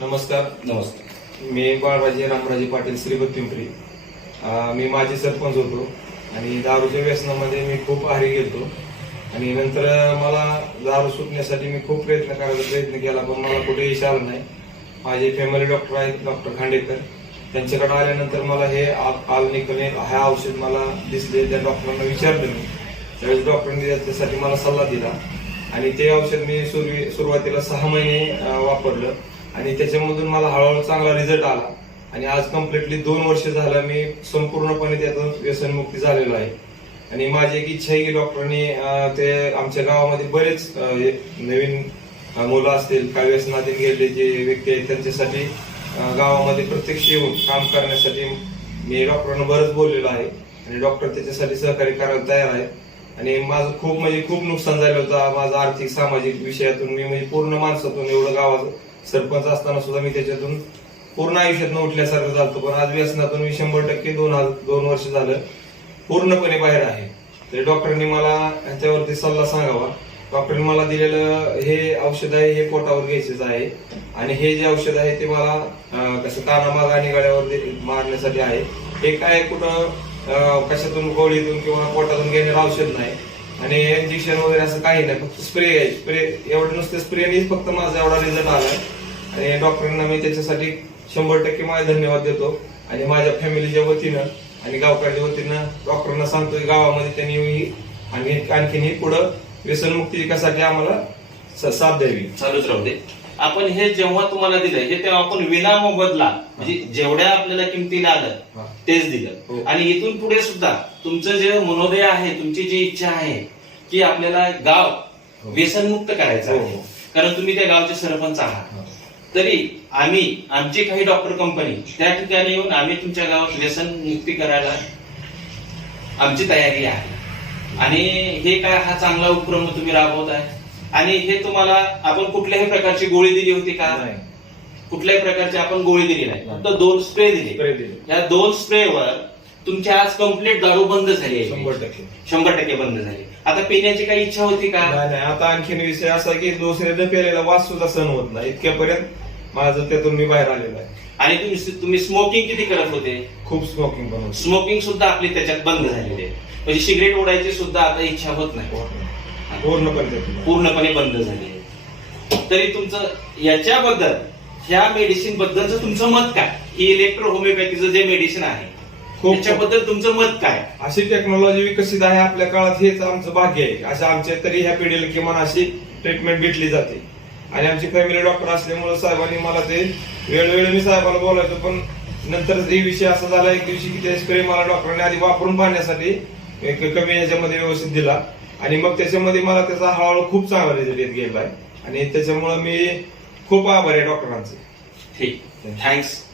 नमस्कार. नमस्कार. मी बाळराजे रामराजे पाटील श्रीपत पिंपरी. मी माजी सरपंच होतो आणि दारूच्या व्यसनामध्ये मी खूप आहारी गेलतो. आणि नंतर मला दारू सुटण्यासाठी मी खूप प्रयत्न करायचा प्रयत्न केला पण मला कुठे यश आलं नाही. माझे फॅमिली डॉक्टर आहेत डॉक्टर खांडेकर. त्यांच्याकडे आल्यानंतर मला हे आल निकलने हे औषध मला दिसले त्या डॉक्टरांना विचारलं मी. त्यावेळेस डॉक्टरांनी त्याच्यासाठी मला सल्ला दिला. आणि ते औषध मी सुरवी सुरुवातीला सहा महिने वापरलं. आणि त्याच्यामधून मला हळूहळू चांगला रिझल्ट आला. आणि आज कम्प्लिटली दोन वर्ष झालं मी संपूर्णपणे त्यातून व्यसनमुक्ती झालेलो आहे. आणि माझी एक इच्छा आहे की डॉक्टरांनी ते आमच्या गावामध्ये बरेच नवीन मुलं असतील काही व्यसनातील गेलेले जे व्यक्ती आहेत त्यांच्यासाठी गावामध्ये प्रत्यक्ष येऊन काम करण्यासाठी मी डॉक्टरांना बरंच बोललेलो आहे. आणि डॉक्टर त्याच्यासाठी सहकार्य करायला तयार आहे आणि माझं खूप म्हणजे खूप नुकसान झालं होतं. माझं आर्थिक सामाजिक विषयातून मी म्हणजे पूर्ण माणसातून एवढं गावाचं सरपंच असताना सुद्धा मी त्याच्यातून पूर्ण आयुष्यात न उठल्यासारखं झालं पण आज व्यसनातून मी शंभर टक्के दोन हजार- दोन वर्ष झालं पूर्णपणे बाहेर आहे. तरी डॉक्टरांनी मला ह्याच्यावरती सल्ला सांगावा. डॉक्टरने मला दिलेलं हे औषध आहे हे पोटावर घ्यायचेच आहे. आणि हे जे औषध आहे ते मला कसं कानामाग आणि मारण्यासाठी आहे. हे काय कुठं कशातून गोळीतून किंवा पोटातून घेणार औषध नाही. आणि इंजेक्शन वगैरे असं काही नाही फक्त स्प्रे आहे. स्प्रे एवढं नुसतं स्प्रेनेच फक्त माझा एवढा रिझल्ट आला. आणि डॉक्टरांना मी त्याच्यासाठी शंभर टक्के माझे धन्यवाद देतो. आणि माझ्या फॅमिलीच्या वतीनं आणि गावकऱ्याच्या वतीनं डॉक्टरांना सांगतो की गावामध्ये त्यांनी ही आणि आणखीनही पुढं व्यसनमुक्ती कसाठी आम्हाला साथ द्यावी. चालूच राहू दे. आपण हे जेव्हा तुम्हाला दिलं हे तेव्हा आपण विना मोबदला म्हणजे जेवढ्या आपल्याला किमतीला हा. आलं तेच हो. दिलं आणि इथून पुढे सुद्धा तुमचं जे मनोदय आहे तुमची जी इच्छा आहे की आपल्याला गाव हो. व्यसनमुक्त करायचं हो, आहे हो. कारण तुम्ही त्या गावचे सरपंच आहात तरी आम्ही आमची काही डॉक्टर कंपनी त्या ठिकाणी येऊन आम्ही तुमच्या गावात व्यसन मुक्ती करायला आमची तयारी आहे आणि हे काय हा चांगला उपक्रम तुम्ही राबवत आहे आणि हे तुम्हाला आपण कुठल्याही प्रकारची गोळी दिली होती का? नाही. कुठल्याही प्रकारची आपण गोळी दिली नाही. फक्त दोन स्प्रे दिले. स्प्रे दिले. या दोन स्प्रेवर तुमची आज कंप्लीट दारू बंद झाली आहे. शंभर टक्के. शंभर टक्के बंद झाली आता पिण्याची काही इच्छा होती का? नाही नाही. आता आणखीन विषय असा की दुसऱ्या पेलेला वास सुद्धा सहन होत नाही. इतक्यापर्यंत माझं त्यातून मी बाहेर आलेलो आहे. आणि तुम्ही तुम्ही स्मोकिंग किती करत होते? खूप स्मोकिंग पण होतं. स्मोकिंग सुद्धा आपली त्याच्यात बंद झालेली आहे. म्हणजे सिगरेट ओढायची सुद्धा आता इच्छा होत नाही. पूर्णपणे. पूर्णपणे बंद झाली. तरी तुमचं याच्याबद्दल ह्या मेडिसिन बद्दलचं तुमचं मत काय? ही इलेक्ट्रो होमिओपॅथीचं जे मेडिसिन आहे त्याच्याबद्दल तुमचं मत काय? अशी टेक्नॉलॉजी विकसित आहे आपल्या काळात हेच आमचं भाग्य आहे. अशा आमच्या तरी ह्या पिढीला किमान अशी ट्रीटमेंट भेटली जाते. आणि आमची फॅमिली डॉक्टर असल्यामुळे साहेबांनी मला ते वेळोवेळी मी साहेबाला बोलायचो पण नंतर हे विषय असा झाला एक दिवशी की ते स्प्रे मला डॉक्टरांनी आधी वापरून पाहण्यासाठी एक कमी ह्याच्यामध्ये व्यवस्थित दिला. आणि मग त्याच्यामध्ये मला त्याचा हळूहळू खूप चांगला रिझल्ट येत गेलाय. आणि त्याच्यामुळे मी खूप आभार आहे डॉक्टरांचे. ठीक. थँक्स